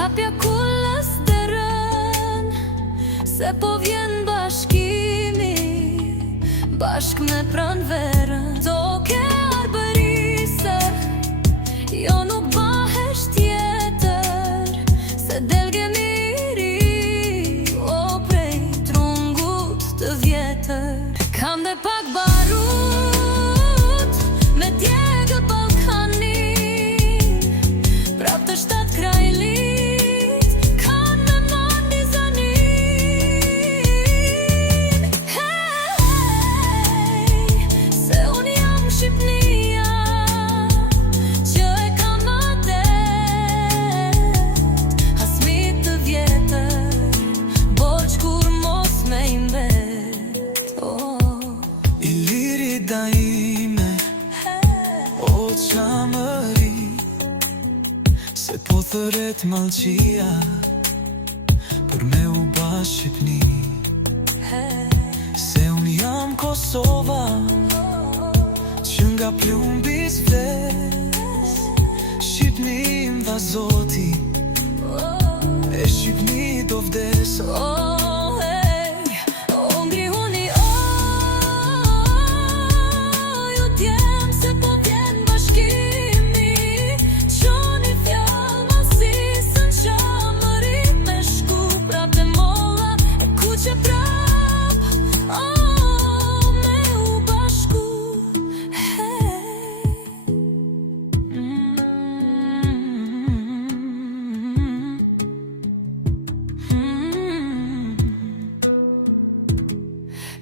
hapja kullës derën, se po vjen bashkimi, bashk me pranverën. Toke arbërise, jo nuk bahesh tjetër, se delge miri, o prej trungut të vjetër. Kam dhe pak barut, me djegë Ballkanin, prap të 7 krajlit, kanë me mandi zanin. Hey, se unë jam Shqipnia, që e kam adet, hasmit të vjetër, borç kur mos me imbet. Iliri daime, o qamëri, se po thëret mallqia, për me u ba Shqipni. Se unë jam Kosova, që nga plumbi s'vdes, Shqipni mba Zoti, e Shqipni do vdes.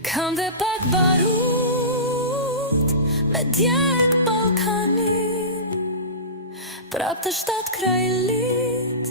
Kam dhe pak barut, me djeg Ballkanin, prap të 7 krajlit,